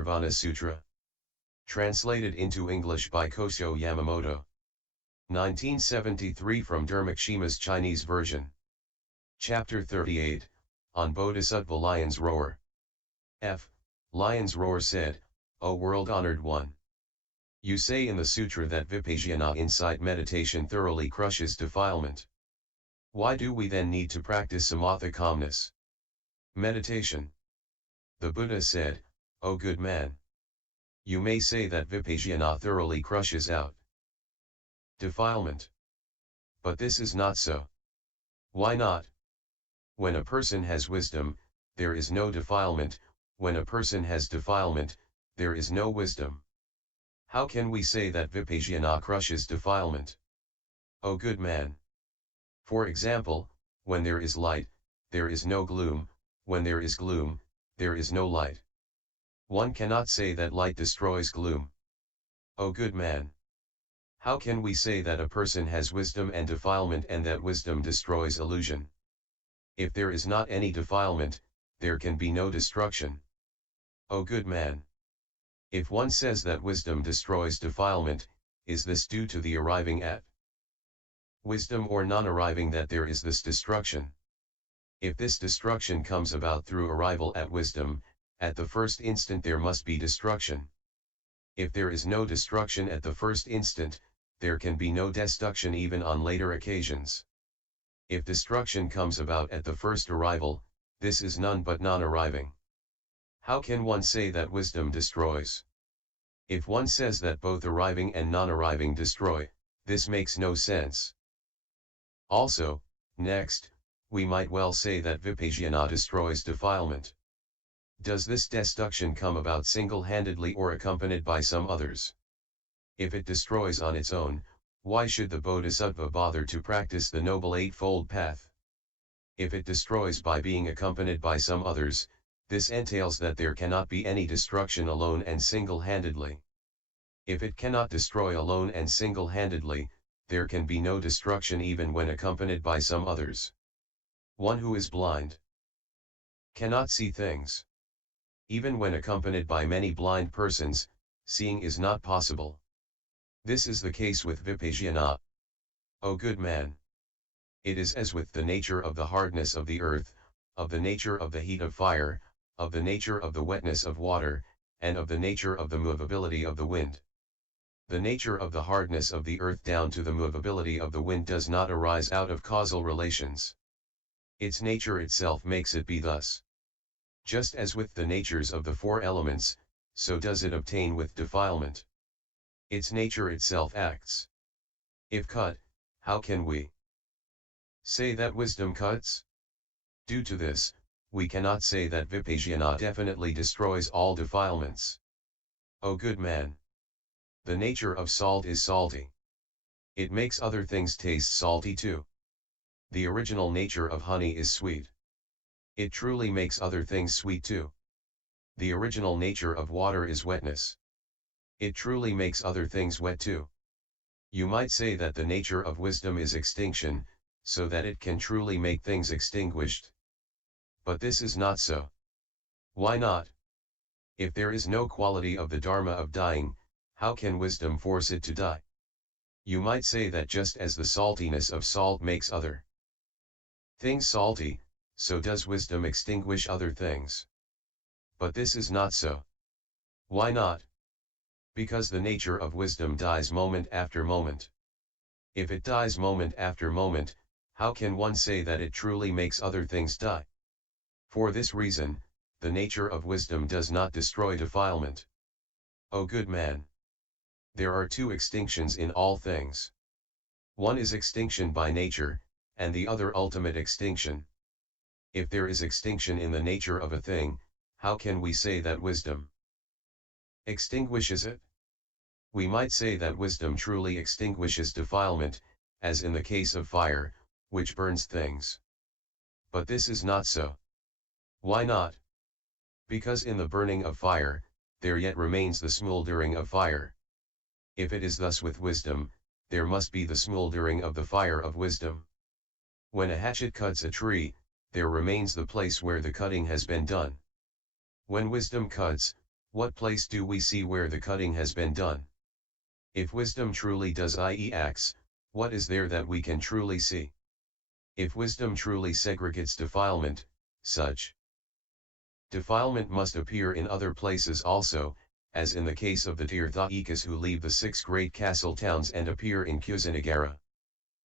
Nirvana Sutra. Translated into English by Kosho Yamamoto. 1973 from Dharmakshema's Chinese version. Chapter 38, on Bodhisattva Lion's Roar. Lion's Roar said, O world-honored one. You say in the sutra that vipasyana insight meditation thoroughly crushes defilement. Why do we then need to practice samatha calmness? Meditation. The Buddha said, O good man. You may say that vipasyana thoroughly crushes out defilement. But this is not so. Why not? When a person has wisdom, there is no defilement. When a person has defilement, there is no wisdom. How can we say that vipasyana crushes defilement? O good man. For example, when there is light, there is no gloom. When there is gloom, there is no light. One cannot say that light destroys gloom. O good man. How can we say that a person has wisdom and defilement and that wisdom destroys illusion? If there is not any defilement, there can be no destruction. O good man. If one says that wisdom destroys defilement, is this due to the arriving at wisdom or non-arriving that there is this destruction? If this destruction comes about through arrival at wisdom, at the first instant there must be destruction. If there is no destruction at the first instant, there can be no destuction even on later occasions. If destruction comes about at the first arrival, this is none but non-arriving. How can one say that wisdom destroys? If one says that both arriving and non-arriving destroy, this makes no sense. Also, next, we might well say that vipasyana destroys defilement. Does this destuction come about single-handedly or accompanied by some others? If it destroys on its own, why should the Bodhisattva bother to practice the Noble Eightfold Path? If it destroys by being accompanied by some others, this entails that there cannot be any destruction alone and single-handedly. If it cannot destroy alone and single-handedly, there can be no destruction even when accompanied by some others. One who is blind cannot see things. Even when accompanied by many blind persons, seeing is not possible. This is the case with vipasyana. O good man. It is as with the nature of the hardness of the earth, of the nature of the heat of fire, of the nature of the wetness of water, and of the nature of the movability of the wind. The nature of the hardness of the earth down to the movability of the wind does not arise out of causal relations. Its nature itself makes it be thus. Just as with the natures of the four elements, so does it obtain with defilement. Its nature itself acts. If cut, how can we say that wisdom cuts? Due to this, we cannot say that vipasyana definitely destroys all defilements. O good man. The nature of salt is salty. It makes other things taste salty too. The original nature of honey is sweet. It truly makes other things sweet too. The original nature of water is wetness. It truly makes other things wet too. You might say that the nature of wisdom is extinction, so that it can truly make things extinguished. But this is not so. Why not? If there is no quality of the dharma of dying, how can wisdom force it to die? You might say that just as the saltiness of salt makes other things salty, so does wisdom extinguish other things. But this is not so. Why not? Because the nature of wisdom dies moment after moment. If it dies moment after moment, how can one say that it truly makes other things die? For this reason, the nature of wisdom does not destroy defilement. O good man. There are two extinctions in all things. One is extinction by nature, and the other ultimate extinction. If there is extinction in the nature of a thing, how can we say that wisdom extinguishes it? We might say that wisdom truly extinguishes defilement, as in the case of fire, which burns things. But this is not so. Why not? Because in the burning of fire, there yet remains the smoldering of fire. If it is thus with wisdom, there must be the smoldering of the fire of wisdom. When a hatchet cuts a tree, there remains the place where the cutting has been done. When wisdom cuts, What place do we see where the cutting has been done? If wisdom truly does, i.e. acts, what is there that we can truly see? If wisdom truly segregates defilement, such defilement must appear in other places also, as in the case of the Tirthayikas who leave the 6 great castle towns and appear in Kusinagara.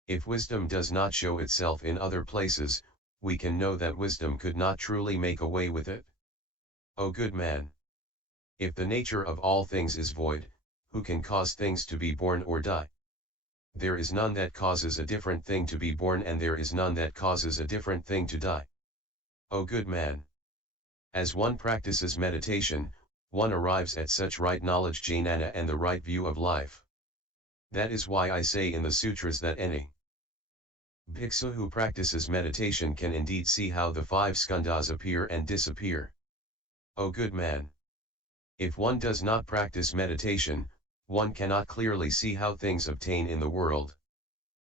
If wisdom does not show itself in other places, we can know that wisdom could not truly make away with it. O good man! If the nature of all things is void, who can cause things to be born or die? There is none that causes a different thing to be born, and there is none that causes a different thing to die. O good man! As one practices meditation, one arrives at such right knowledge, jnana, and the right view of life. That is why I say in the sutras that any bhikkhu who practices meditation can indeed see how the 5 skandhas appear and disappear. O good man! If one does not practice meditation, one cannot clearly see how things obtain in the world.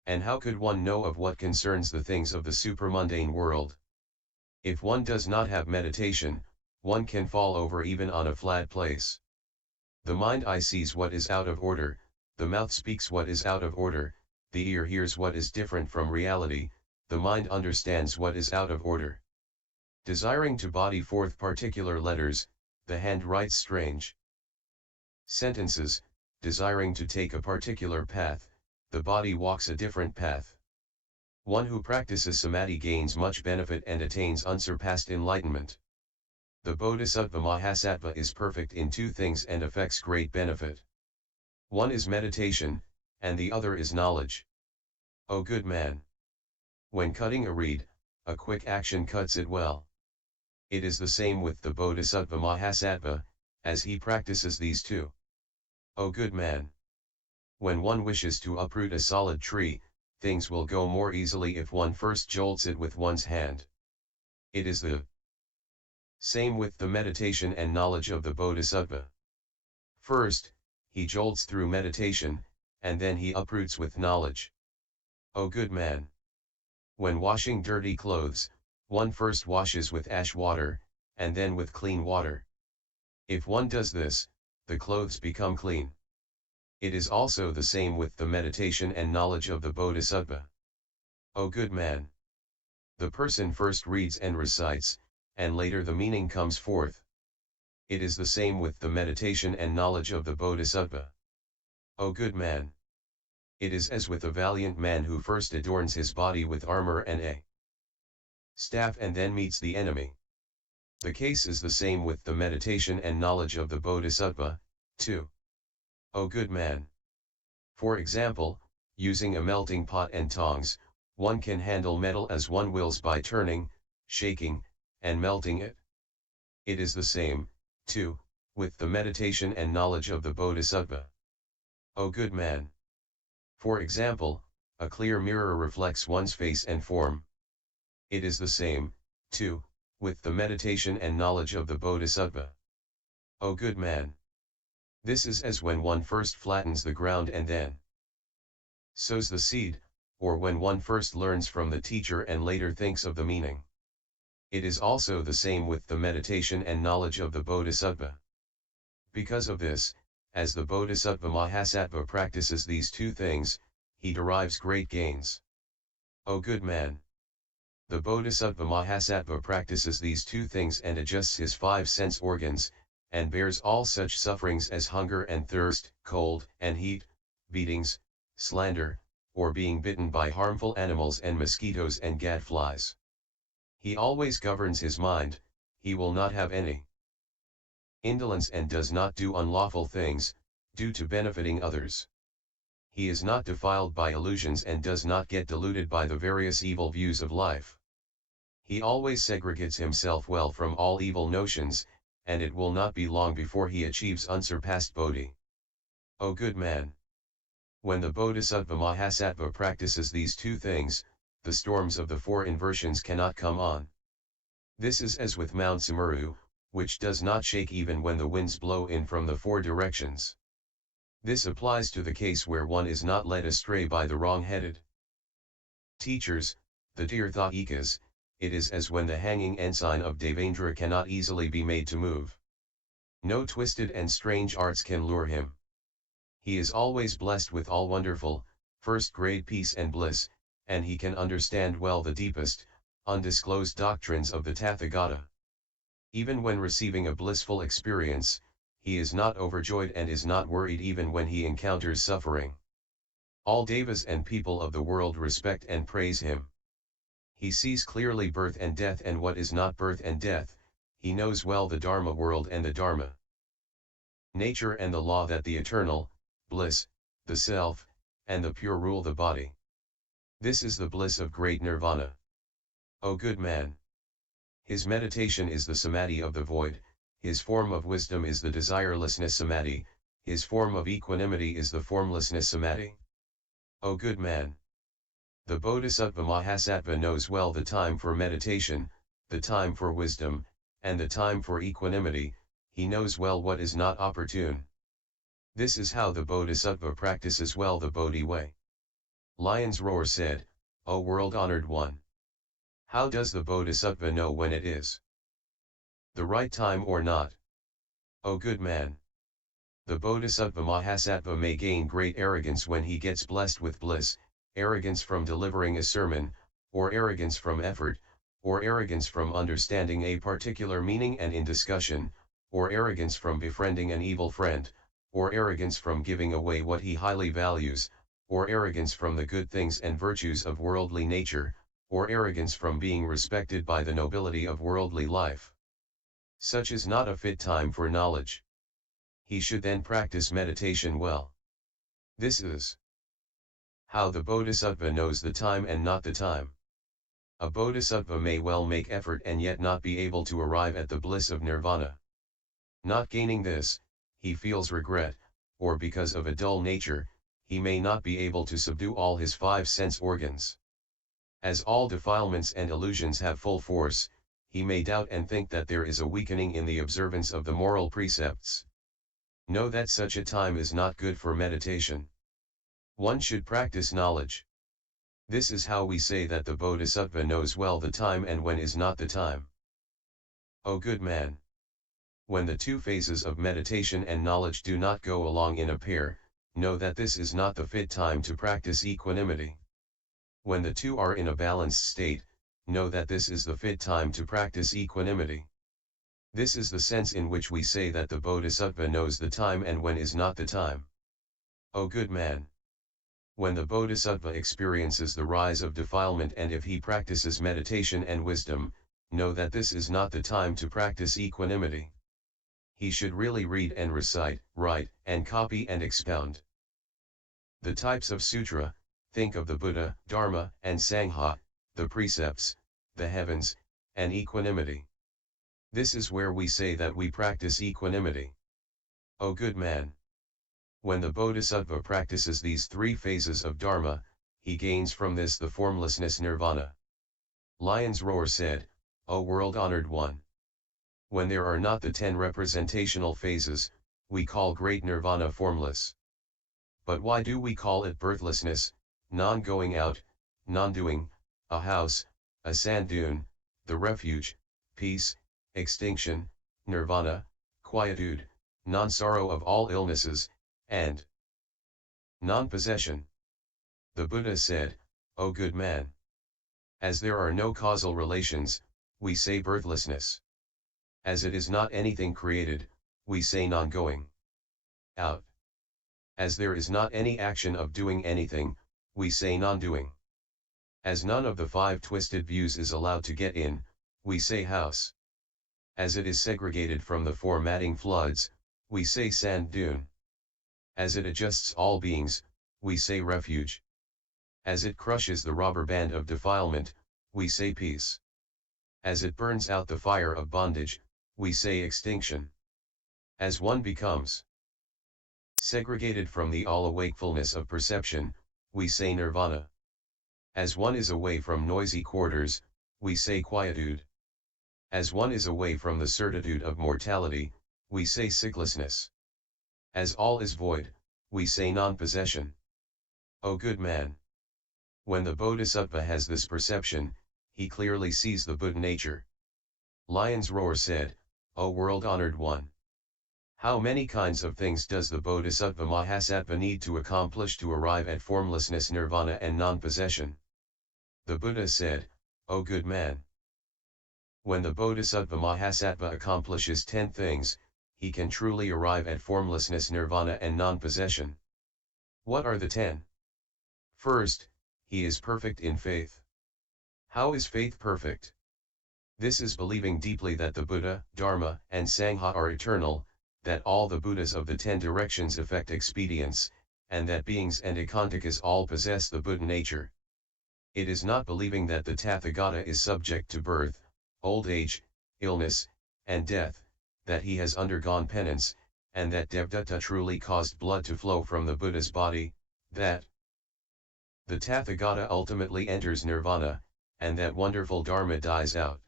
And how could one know of what concerns the things of the supermundane world? If one does not have meditation, one can fall over even on a flat place. The mind eye sees what is out of order, the mouth speaks what is out of order, the ear hears what is different from reality, the mind understands what is out of order. Desiring to body forth particular letters, the hand writes strange sentences, desiring to take a particular path, the body walks a different path. One who practices samadhi gains much benefit and attains unsurpassed enlightenment. The Bodhisattva Mahasattva is perfect in 2 things and affects great benefit. One is meditation, and the other is knowledge. O good man! When cutting a reed, a quick action cuts it well. It is the same with the Bodhisattva Mahasattva, as he practices these 2. O good man! When one wishes to uproot a solid tree, things will go more easily if one first jolts it with one's hand. It is the same with the meditation and knowledge of the Bodhisattva. First, he jolts through meditation, and then he uproots with knowledge. O good man! When washing dirty clothes, one first washes with ash water, and then with clean water. If one does this, the clothes become clean. It is also the same with the meditation and knowledge of the Bodhisattva. O good man! The person first reads and recites, and later the meaning comes forth. It is the same with the meditation and knowledge of the Bodhisattva. O good man! It is as with a valiant man who first adorns his body with armor and a staff and then meets the enemy. The case is the same with the meditation and knowledge of the Bodhisattva, too. O good man! For example, using a melting pot and tongs, one can handle metal as one wills by turning, shaking, and melting it. It is the same, too, with the meditation and knowledge of the Bodhisattva. O good man! For example, a clear mirror reflects one's face and form. It is the same, too, with the meditation and knowledge of the Bodhisattva. O good man! This is as when one first flattens the ground and then sows the seed, or when one first learns from the teacher and later thinks of the meaning. It is also the same with the meditation and knowledge of the Bodhisattva. Because of this, as the Bodhisattva Mahasattva practices these 2 things, he derives great gains. O good man! The Bodhisattva Mahasattva practices these 2 things and adjusts his 5 sense organs, and bears all such sufferings as hunger and thirst, cold and heat, beatings, slander, or being bitten by harmful animals and mosquitoes and gadflies. He always governs his mind, he will not have any indolence and does not do unlawful things, due to benefiting others. He is not defiled by illusions and does not get deluded by the various evil views of life. He always segregates himself well from all evil notions, and it will not be long before he achieves unsurpassed bodhi. O good man! When the Bodhisattva Mahasattva practices these 2 things, the storms of the 4 inversions cannot come on. This is as with Mount Sumeru, which does not shake even when the winds blow in from the 4 directions. This applies to the case where one is not led astray by the wrong-headed teachers, the Tirthayikas. It is as when the hanging ensign of Devendra cannot easily be made to move. No twisted and strange arts can lure him. He is always blessed with all wonderful, first-grade peace and bliss, and he can understand well the deepest, undisclosed doctrines of the Tathagata. Even when receiving a blissful experience, he is not overjoyed and is not worried even when he encounters suffering. All devas and people of the world respect and praise him. He sees clearly birth and death and what is not birth and death, he knows well the Dharma world and the Dharma nature and the law that the eternal, bliss, the self, and the pure rule the body. This is the bliss of great nirvana. O good man! His meditation is the samadhi of the void, his form of wisdom is the desirelessness samadhi, his form of equanimity is the formlessness samadhi. O good man! The Bodhisattva Mahasattva knows well the time for meditation, the time for wisdom, and the time for equanimity, he knows well what is not opportune. This is how the Bodhisattva practices well the Bodhi way. Lion's Roar said, O world-honored one! How does the Bodhisattva know when it is the right time or not? O good man! The Bodhisattva Mahasattva may gain great arrogance when he gets blessed with bliss, arrogance from delivering a sermon, or arrogance from effort, or arrogance from understanding a particular meaning and in discussion, or arrogance from befriending an evil friend, or arrogance from giving away what he highly values, or arrogance from the good things and virtues of worldly nature, or arrogance from being respected by the nobility of worldly life. Such is not a fit time for knowledge. He should then practice meditation well. This is how the Bodhisattva knows the time and not the time. A Bodhisattva may well make effort and yet not be able to arrive at the bliss of nirvana. Not gaining this, he feels regret, or because of a dull nature, he may not be able to subdue all his 5 sense organs. As all defilements and illusions have full force, he may doubt and think that there is a weakening in the observance of the moral precepts. Know that such a time is not good for meditation. One should practice knowledge. This is how we say that the Bodhisattva knows well the time and when is not the time. O good man! When the 2 phases of meditation and knowledge do not go along in a pair, know that this is not the fit time to practice equanimity. When the 2 are in a balanced state, know that this is the fit time to practice equanimity. This is the sense in which we say that the Bodhisattva knows the time and when is not the time. O good man! When the Bodhisattva experiences the rise of defilement and if he practices meditation and wisdom, know that this is not the time to practice equanimity. He should really read and recite, write, and copy and expound. The types of sutra, think of the Buddha, Dharma, and Sangha, the precepts, the heavens, and equanimity. This is where we say that we practice equanimity. O good man! When the Bodhisattva practices these 3 phases of Dharma, he gains from this the formlessness nirvana. Lion's Roar said, O world-honored one! When there are not the 10 representational phases, we call great nirvana formless. But why do we call it birthlessness, non-going out, non-doing, a house, a sand dune, the refuge, peace, extinction, nirvana, quietude, non-sorrow of all illnesses, and non-possession? The Buddha said, O good man! As there are no causal relations, we say birthlessness. As it is not anything created, we say non-going out. As there is not any action of doing anything, we say non-doing. As none of the 5 twisted views is allowed to get in, we say house. As it is segregated from the formatting floods, we say sand dune. As it adjusts all beings, we say refuge. As it crushes the rubber band of defilement, we say peace. As it burns out the fire of bondage, we say extinction. As one becomes segregated from the all-awakefulness of perception, we say nirvana. As one is away from noisy quarters, we say quietude. As one is away from the certitude of mortality, we say sightlessness. As all is void, we say non-possession. O good man! When the Bodhisattva has this perception, he clearly sees the Buddha nature. Lion's Roar said, O world-honored one! How many kinds of things does the Bodhisattva Mahasattva need to accomplish to arrive at formlessness, nirvana and non-possession? The Buddha said, O good man. When the Bodhisattva Mahasattva accomplishes 10 things, he can truly arrive at formlessness, nirvana and non-possession. What are the 10? First, he is perfect in faith. How is faith perfect? This is believing deeply that the Buddha, Dharma, and Sangha are eternal, that all the Buddhas of the 10 directions effect expedience, and that beings and ekantikas all possess the Buddha nature. It is not believing that the Tathagata is subject to birth, old age, illness, and death, that he has undergone penance, and that Devdutta truly caused blood to flow from the Buddha's body, that the Tathagata ultimately enters nirvana, and that wonderful Dharma dies out.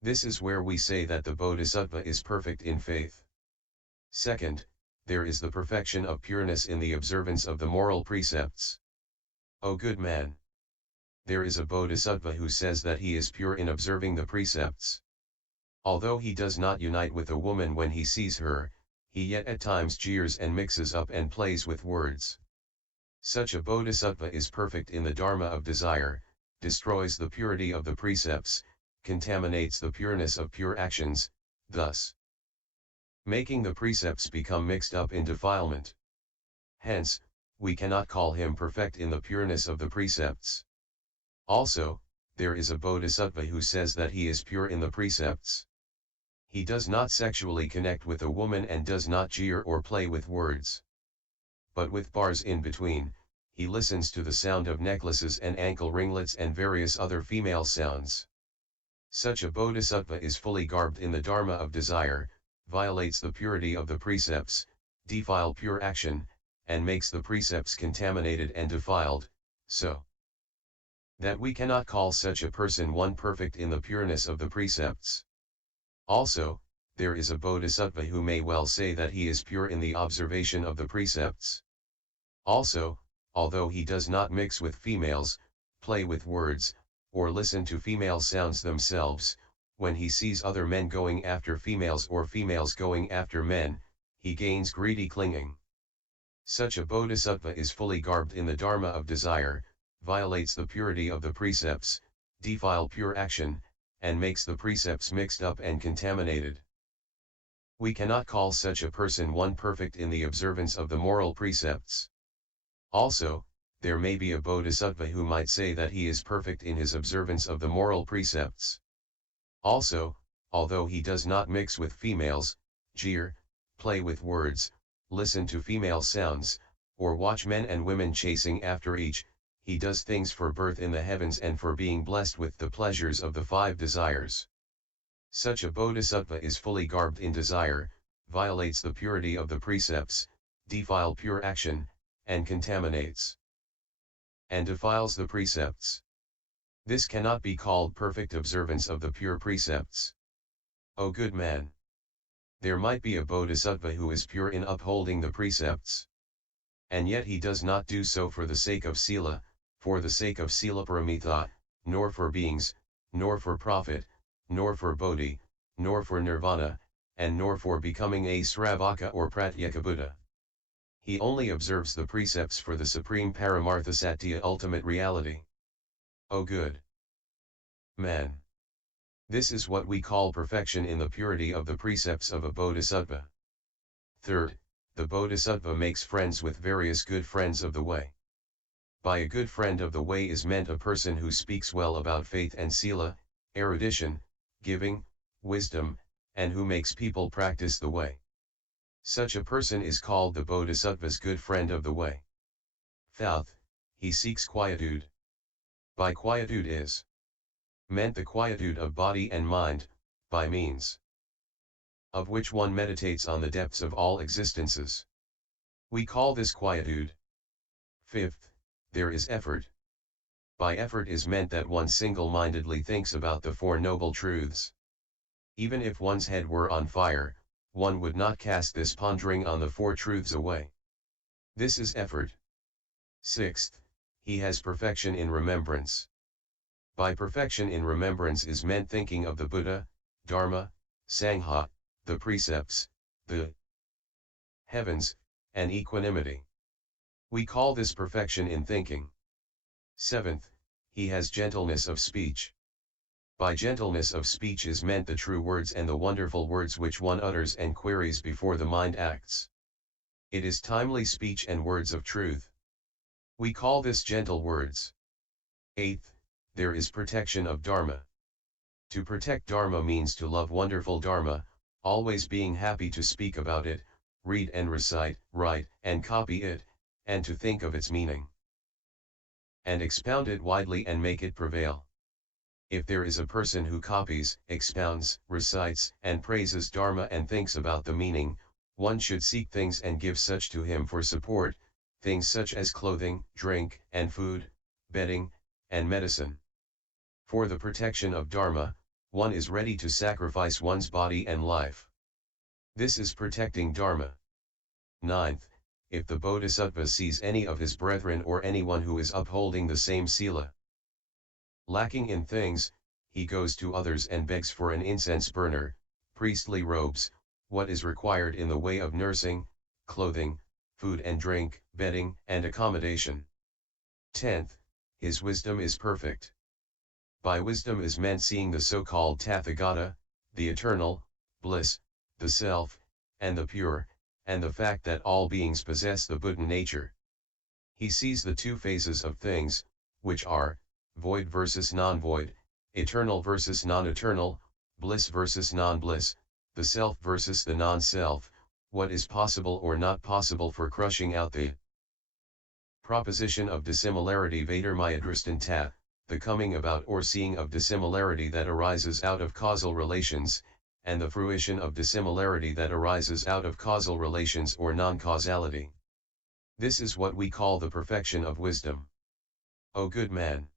This is where we say that the Bodhisattva is perfect in faith. Second, there is the perfection of pureness in the observance of the moral precepts. O good man. There is a Bodhisattva who says that he is pure in observing the precepts. Although he does not unite with a woman when he sees her, he yet at times jeers and mixes up and plays with words. Such a Bodhisattva is perfect in the Dharma of desire, destroys the purity of the precepts, contaminates the pureness of pure actions, thus making the precepts become mixed up in defilement. Hence, we cannot call him perfect in the pureness of the precepts. Also, there is a Bodhisattva who says that he is pure in the precepts. He does not sexually connect with a woman and does not jeer or play with words. But with bars in between, he listens to the sound of necklaces and ankle ringlets and various other female sounds. Such a Bodhisattva is fully garbed in the Dharma of desire, violates the purity of the precepts, defile pure action, and makes the precepts contaminated and defiled, so that we cannot call such a person one perfect in the pureness of the precepts. Also, there is a Bodhisattva who may well say that he is pure in the observation of the precepts. Also, although he does not mix with females, play with words, or listen to female sounds themselves, when he sees other men going after females or females going after men, he gains greedy clinging. Such a Bodhisattva is fully garbed in the Dharma of desire, violates the purity of the precepts, defile pure action, and makes the precepts mixed up and contaminated. We cannot call such a person one perfect in the observance of the moral precepts. Also, there may be a Bodhisattva who might say that he is perfect in his observance of the moral precepts. Also, although he does not mix with females, jeer, play with words, listen to female sounds, or watch men and women chasing after each, he does things for birth in the heavens and for being blessed with the pleasures of the 5 desires. Such a Bodhisattva is fully garbed in desire, violates the purity of the precepts, defile pure action, and contaminates and defiles the precepts. This cannot be called perfect observance of the pure precepts. O good man. There might be a Bodhisattva who is pure in upholding the precepts. And yet he does not do so for the sake of sila, for the sake of silaparamita, nor for beings, nor for profit, nor for bodhi, nor for nirvana, and nor for becoming a sravaka or pratyeka Buddha. He only observes the precepts for the supreme paramartha satya ultimate reality. O good man. This is what we call perfection in the purity of the precepts of a Bodhisattva. Third, the Bodhisattva makes friends with various good friends of the way. By a good friend of the way is meant a person who speaks well about faith and sila, erudition, giving, wisdom, and who makes people practice the way. Such a person is called the Bodhisattva's good friend of the way. Fourth, he seeks quietude. By quietude is meant the quietude of body and mind, by means of which one meditates on the depths of all existences. We call this quietude. Fifth, there is effort. By effort is meant that one single-mindedly thinks about the 4 noble truths. Even if one's head were on fire, one would not cast this pondering on the 4 truths away. This is effort. Sixth, he has perfection in remembrance. By perfection in remembrance is meant thinking of the Buddha, Dharma, Sangha, the precepts, the heavens, and equanimity. We call this perfection in thinking. 7th, he has gentleness of speech. By gentleness of speech is meant the true words and the wonderful words which one utters and queries before the mind acts. It is timely speech and words of truth. We call this gentle words. 8th, there is protection of Dharma. To protect Dharma means to love wonderful Dharma, always being happy to speak about it, read and recite, write and copy it, and to think of its meaning, and expound it widely and make it prevail. If there is a person who copies, expounds, recites, and praises Dharma and thinks about the meaning, one should seek things and give such to him for support, things such as clothing, drink, and food, bedding, and medicine. For the protection of Dharma, one is ready to sacrifice one's body and life. This is protecting Dharma. 9th, if the Bodhisattva sees any of his brethren or anyone who is upholding the same sila lacking in things, he goes to others and begs for an incense burner, priestly robes, what is required in the way of nursing, clothing, food and drink, bedding, and accommodation. 10th, his wisdom is perfect. By wisdom is meant seeing the so-called Tathagata, the eternal, bliss, the self, and the pure, and the fact that all beings possess the Buddha nature. He sees the two phases of things, which are, void versus non-void, eternal versus non-eternal, bliss versus non-bliss, the self versus the non-self, what is possible or not possible for crushing out the proposition of dissimilarity Vadermayadristan, the coming about or seeing of dissimilarity that arises out of causal relations, and the fruition of dissimilarity that arises out of causal relations or non-causality. This is what we call the perfection of wisdom. O good man!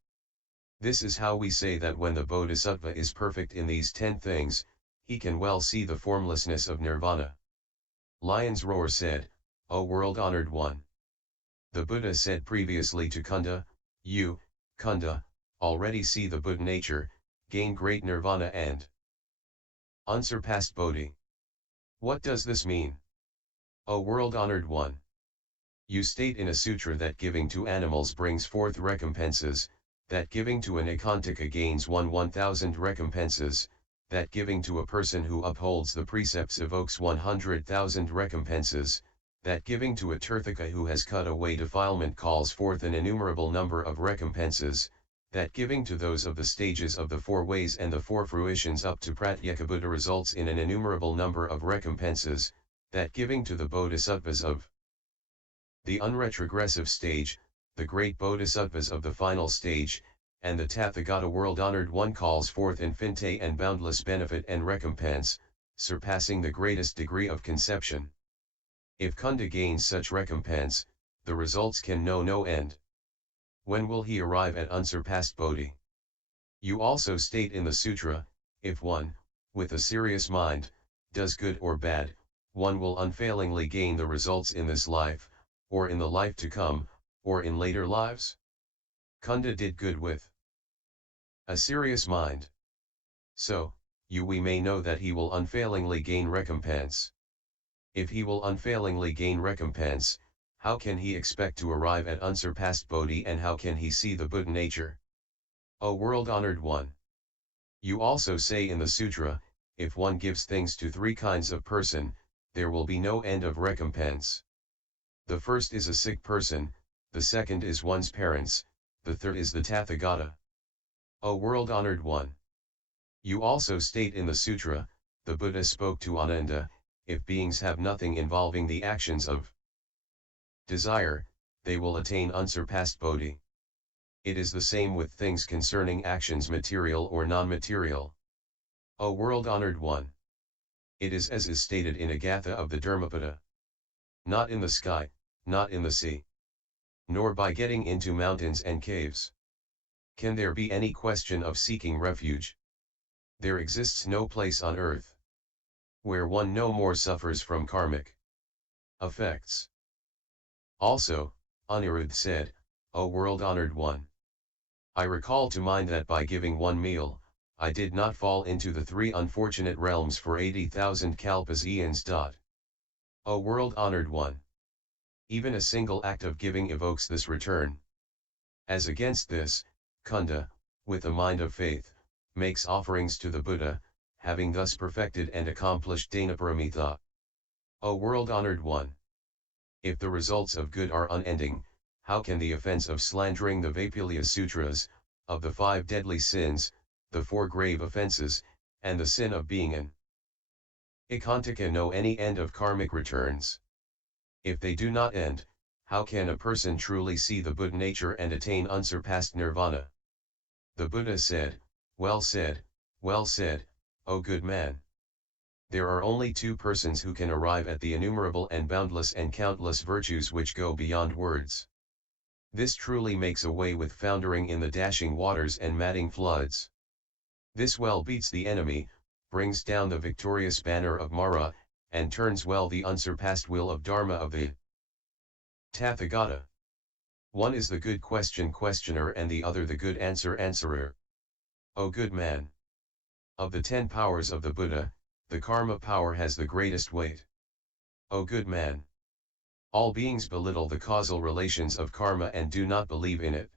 This is how we say that when the Bodhisattva is perfect in these 10 things, he can well see the formlessness of nirvana. Lion's Roar said, O world-honored one! The Buddha said previously to Kunda, you, Kunda, already see the Buddha nature, gain great nirvana and unsurpassed Bodhi. What does this mean? O world-honored one! You state in a sutra that giving to animals brings forth recompenses, that giving to an ekantaka gains 1,000 recompenses, that giving to a person who upholds the precepts evokes 100,000 recompenses, that giving to a tirthaka who has cut away defilement calls forth an innumerable number of recompenses, that giving to those of the stages of the 4 ways and the 4 fruitions up to Pratyekabuddha results in an innumerable number of recompenses, that giving to the bodhisattvas of the unretrogressive stage, the great bodhisattvas of the final stage, and the Tathagata world-honored one calls forth infinite and boundless benefit and recompense, surpassing the greatest degree of conception. If Kunda gains such recompense, the results can know no end. When will he arrive at unsurpassed Bodhi? You also state in the sutra, if one, with a serious mind, does good or bad, one will unfailingly gain the results in this life, or in the life to come, or in later lives? Kunda did good with a serious mind. So, we may know that he will unfailingly gain recompense. If he will unfailingly gain recompense, how can he expect to arrive at unsurpassed Bodhi and how can he see the Buddha nature? O world-honored one! You also say in the sutra, if one gives things to 3 kinds of person, there will be no end of recompense. The first is a sick person, the second is one's parents, the third is the Tathagata. O world-honored one! You also state in the sutra, the Buddha spoke to Ananda, if beings have nothing involving the actions of desire, they will attain unsurpassed Bodhi. It is the same with things concerning actions material or non-material. O world-honored one! It is as is stated in a Gatha of the Dharmapada. Not in the sky, not in the sea, nor by getting into mountains and caves. Can there be any question of seeking refuge? There exists no place on earth where one no more suffers from karmic effects. Also, Anirudh said, O world-honored one! I recall to mind that by giving one meal, I did not fall into the 3 unfortunate realms for 80,000 kalpas eons. O world-honored one! Even a single act of giving evokes this return. As against this, Kunda, with a mind of faith, makes offerings to the Buddha, having thus perfected and accomplished Danaparamita. O world-honored one! If the results of good are unending, how can the offense of slandering the Vipasyana Sutras, of the 5 deadly sins, the 4 grave offenses, and the sin of being an Ekantaka know any end of karmic returns? If they do not end, how can a person truly see the Buddha nature and attain unsurpassed nirvana? The Buddha said, well said, O good man. There are only 2 persons who can arrive at the innumerable and boundless and countless virtues which go beyond words. This truly makes away with foundering in the dashing waters and madding floods. This well beats the enemy, brings down the victorious banner of Mara, and turns well the unsurpassed will of Dharma of the Tathagata. One is the good questioner and the other the good answerer. O good man! Of the 10 powers of the Buddha, the karma power has the greatest weight. O good man! All beings belittle the causal relations of karma and do not believe in it.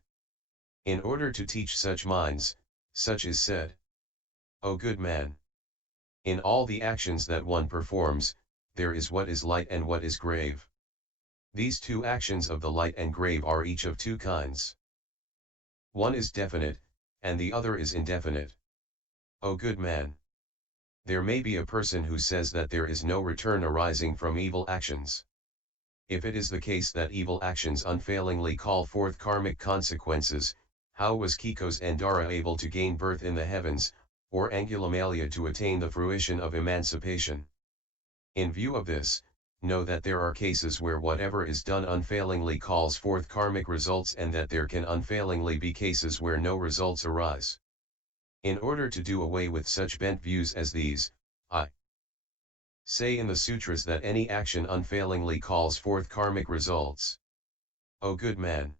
In order to teach such minds, such is said. O good man! In all the actions that one performs, there is what is light and what is grave. These 2 actions of the light and grave are each of 2 kinds. One is definite, and the other is indefinite. O good man! There may be a person who says that there is no return arising from evil actions. If it is the case that evil actions unfailingly call forth karmic consequences, how was Kikos and Dara able to gain birth in the heavens, or Angulamalia to attain the fruition of emancipation? In view of this, know that there are cases where whatever is done unfailingly calls forth karmic results and that there can unfailingly be cases where no results arise. In order to do away with such bent views as these, I say in the sutras that any action unfailingly calls forth karmic results. O good man!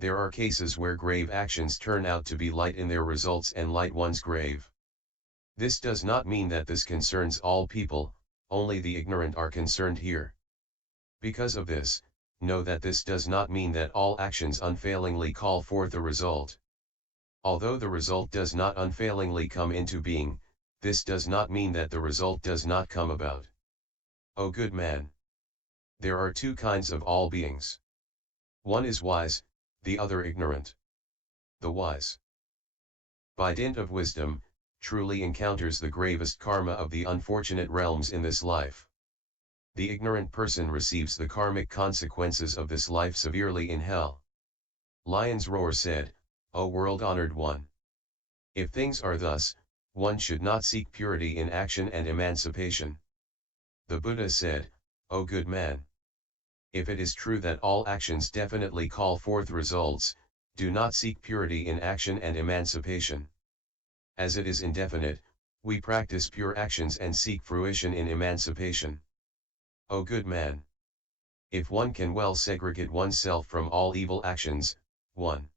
There are cases where grave actions turn out to be light in their results and light one's grave. This does not mean that this concerns all people, only the ignorant are concerned here. Because of this, know that this does not mean that all actions unfailingly call forth a result. Although the result does not unfailingly come into being, this does not mean that the result does not come about. O good man! There are 2 kinds of all beings. One is wise, the other ignorant. The wise, by dint of wisdom, truly encounters the gravest karma of the unfortunate realms in this life. The ignorant person receives the karmic consequences of this life severely in hell. Lion's Roar said, O world-honored one! If things are thus, one should not seek purity in action and emancipation. The Buddha said, O good man! If it is true that all actions definitely call forth results, do not seek purity in action and emancipation. As it is indefinite, we practice pure actions and seek fruition in emancipation. O good man! If one can well segregate oneself from all evil actions, one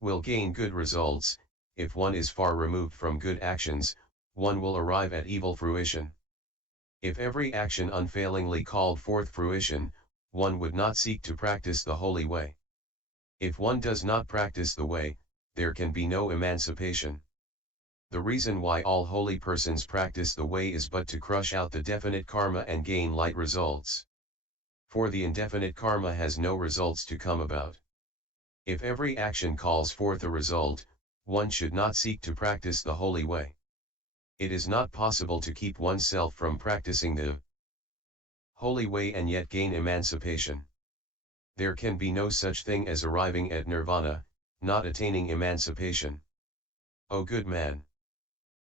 will gain good results. If one is far removed from good actions, one will arrive at evil fruition. If every action unfailingly called forth fruition, one would not seek to practice the holy way. If one does not practice the way, there can be no emancipation. The reason why all holy persons practice the way is but to crush out the definite karma and gain light results. For the indefinite karma has no results to come about. If every action calls forth a result, one should not seek to practice the holy way. It is not possible to keep oneself from practicing the holy way and yet gain emancipation. There can be no such thing as arriving at nirvana, not attaining emancipation. O good man!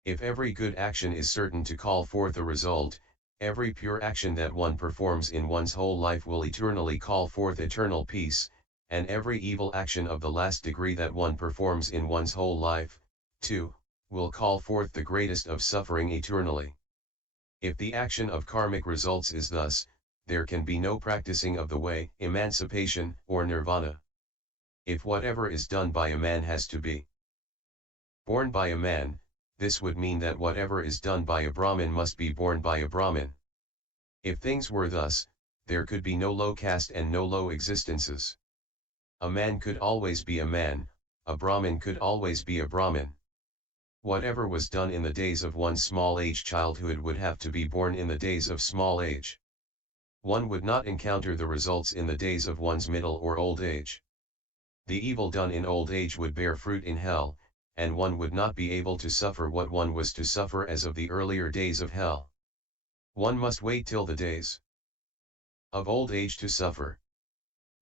If every good action is certain to call forth a result, every pure action that one performs in one's whole life will eternally call forth eternal peace, and every evil action of the last degree that one performs in one's whole life, too, will call forth the greatest of suffering eternally. If the action of karmic results is thus, there can be no practicing of the way, emancipation, or nirvana. If whatever is done by a man has to be borne by a man, this would mean that whatever is done by a Brahmin must be borne by a Brahmin. If things were thus, there could be no low caste and no low existences. A man could always be a man, a Brahmin could always be a Brahmin. Whatever was done in the days of one's small age childhood would have to be born in the days of small age. One would not encounter the results in the days of one's middle or old age. The evil done in old age would bear fruit in hell, and one would not be able to suffer what one was to suffer as of the earlier days of hell. One must wait till the days of old age to suffer.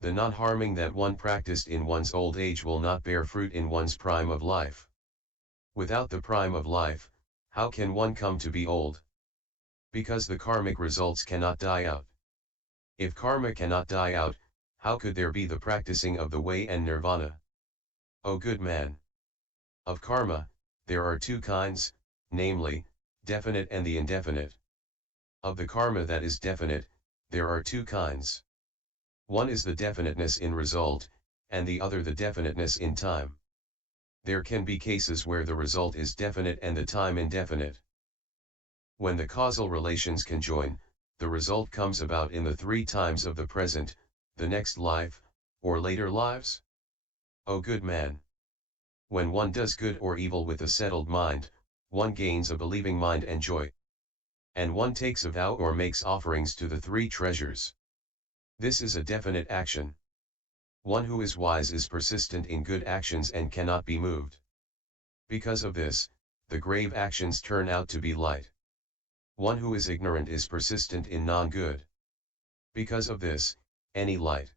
The non-harming that one practiced in one's old age will not bear fruit in one's prime of life. Without the prime of life, how can one come to be old? Because the karmic results cannot die out. If karma cannot die out, how could there be the practicing of the way and nirvana? O good man! Of karma, there are two kinds, namely, definite and the indefinite. Of the karma that is definite, there are two kinds. One is the definiteness in result, and the other the definiteness in time. There can be cases where the result is definite and the time indefinite. When the causal relations conjoin, the result comes about in the three times of the present, the next life, or later lives? O good man! When one does good or evil with a settled mind, one gains a believing mind and joy. And one takes a vow or makes offerings to the three treasures. This is a definite action. One who is wise is persistent in good actions and cannot be moved. Because of this, the grave actions turn out to be light. One who is ignorant is persistent in non-good. Because of this, any light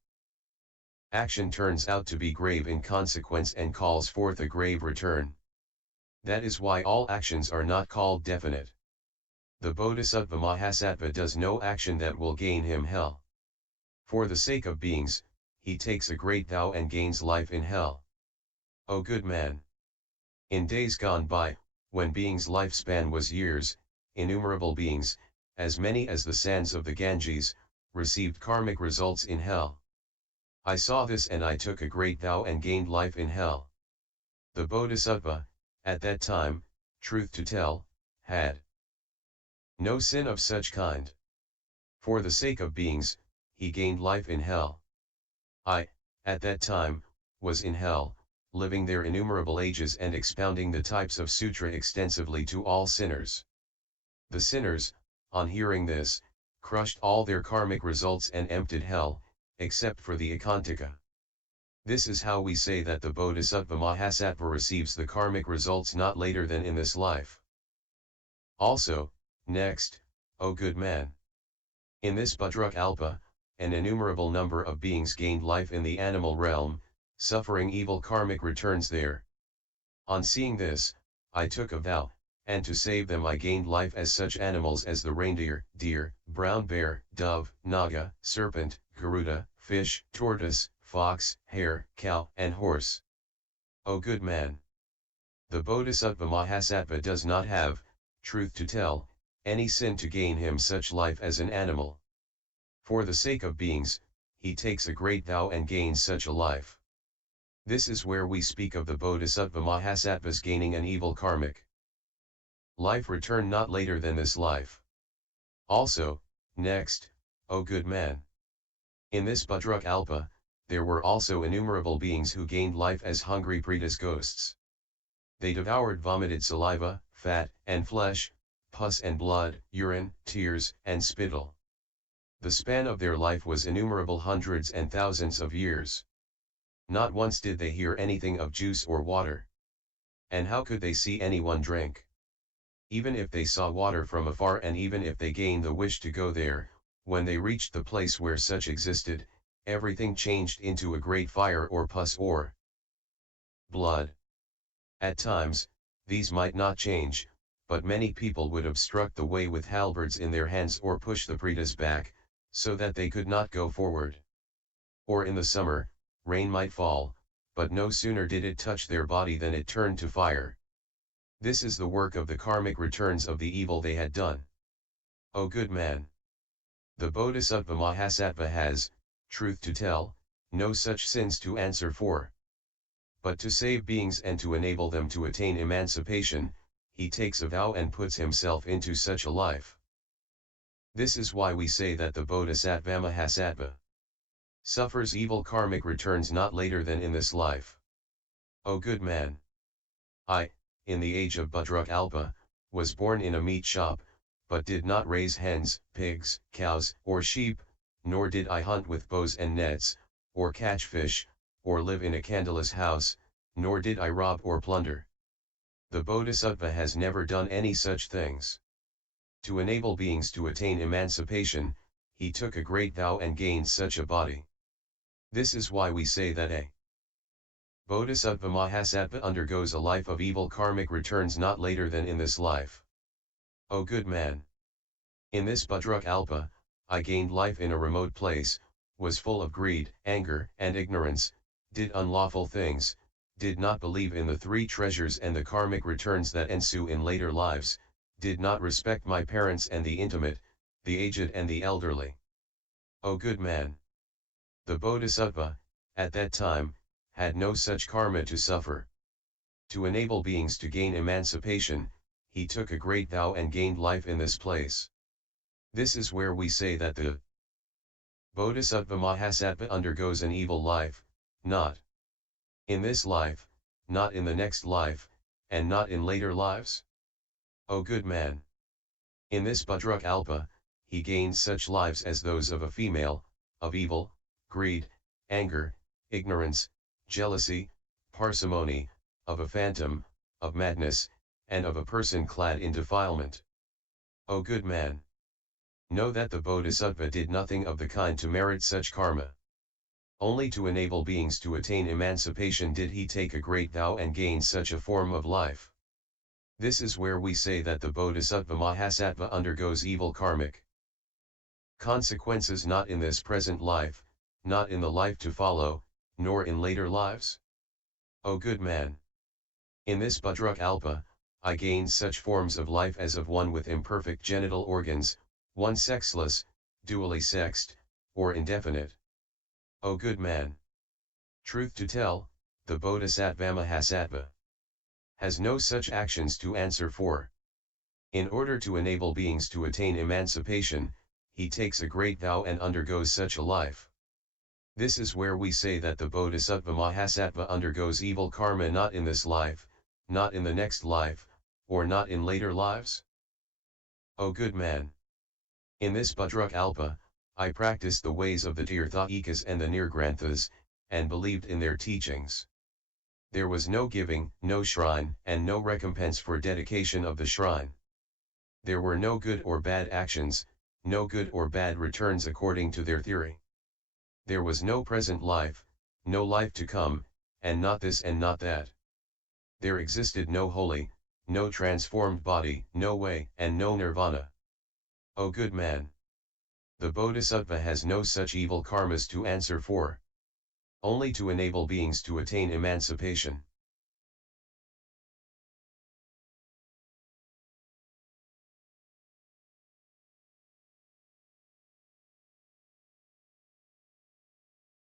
action turns out to be grave in consequence and calls forth a grave return. That is why all actions are not called definite. The Bodhisattva Mahasattva does no action that will gain him hell. For the sake of beings, he takes a great vow and gains life in hell. O good man! In days gone by, when beings' lifespan was years, innumerable beings, as many as the sands of the Ganges, received karmic results in hell. I saw this and I took a great vow and gained life in hell. The Bodhisattva, at that time, truth to tell, had no sin of such kind. For the sake of beings, he gained life in hell. I, at that time, was in hell, living there innumerable ages and expounding the types of sutra extensively to all sinners. The sinners, on hearing this, crushed all their karmic results and emptied hell, except for the Ekantaka. This is how we say that the Bodhisattva Mahasattva receives the karmic results not later than in this life. Also, next, O good man! In this Budrukalpa, an innumerable number of beings gained life in the animal realm, suffering evil karmic returns there. On seeing this, I took a vow, and to save them I gained life as such animals as the reindeer, deer, brown bear, dove, naga, serpent, garuda, fish, tortoise, fox, hare, cow, and horse. O good man! The Bodhisattva Mahasattva does not have, truth to tell, any sin to gain him such life as an animal. For the sake of beings, he takes a great vow and gains such a life. This is where we speak of the Bodhisattva Mahasattva's gaining an evil karmic life return not later than this life. Also, next, O good man! In this Budrukalpa, there were also innumerable beings who gained life as hungry Pretas ghosts. They devoured vomited saliva, fat, and flesh, pus and blood, urine, tears, and spittle. The span of their life was innumerable hundreds and thousands of years. Not once did they hear anything of juice or water. And how could they see anyone drink? Even if they saw water from afar and even if they gained the wish to go there, when they reached the place where such existed, everything changed into a great fire or pus or blood. At times, these might not change, but many people would obstruct the way with halberds in their hands or push the Pretas back, so that they could not go forward. Or in the summer, rain might fall, but no sooner did it touch their body than it turned to fire. This is the work of the karmic returns of the evil they had done. O good man! The Bodhisattva Mahasattva has, truth to tell, no such sins to answer for. But to save beings and to enable them to attain emancipation, he takes a vow and puts himself into such a life. This is why we say that the Bodhisattva Mahasattva suffers evil karmic returns not later than in this life. O good man! I, in the age of Budrukalpa, was born in a meat shop, but did not raise hens, pigs, cows, or sheep, nor did I hunt with bows and nets, or catch fish, or live in a candleless house, nor did I rob or plunder. The Bodhisattva has never done any such things. To enable beings to attain emancipation, he took a great vow and gained such a body. This is why we say that a Bodhisattva Mahasattva undergoes a life of evil karmic returns not later than in this life. O good man! In this Budrukalpa, I gained life in a remote place, was full of greed, anger, and ignorance, did unlawful things, did not believe in the three treasures and the karmic returns that ensue in later lives, did not respect my parents and the intimate, the aged and the elderly. O good man! The Bodhisattva, at that time, had no such karma to suffer. To enable beings to gain emancipation, he took a great vow and gained life in this place. This is where we say that the Bodhisattva Mahasattva undergoes an evil life, not in this life, not in the next life, and not in later lives. O good man! In this Budrukalpa, he gains such lives as those of a female, of evil, greed, anger, ignorance, jealousy, parsimony, of a phantom, of madness, and of a person clad in defilement. O good man! Know that the Bodhisattva did nothing of the kind to merit such karma. Only to enable beings to attain emancipation did he take a great vow and gain such a form of life. This is where we say that the Bodhisattva Mahasattva undergoes evil karmic consequences not in this present life, not in the life to follow, nor in later lives. O good man! In this Budrukalpa, I gained such forms of life as of one with imperfect genital organs, one sexless, dually sexed, or indefinite. O good man! Truth to tell, the Bodhisattva Mahasattva has no such actions to answer for. In order to enable beings to attain emancipation, he takes a great vow and undergoes such a life. This is where we say that the Bodhisattva Mahasattva undergoes evil karma not in this life, not in the next life, or not in later lives. O good man! In this Budrukalpa, I practiced the ways of the Tirthayikas and the Nirgranthas, and believed in their teachings. There was no giving, no shrine, and no recompense for dedication of the shrine. There were no good or bad actions, no good or bad returns according to their theory. There was no present life, no life to come, and not this and not that. There existed no holy, no transformed body, no way, and no nirvana. O good man! The Bodhisattva has no such evil karmas to answer for. Only to enable beings to attain emancipation.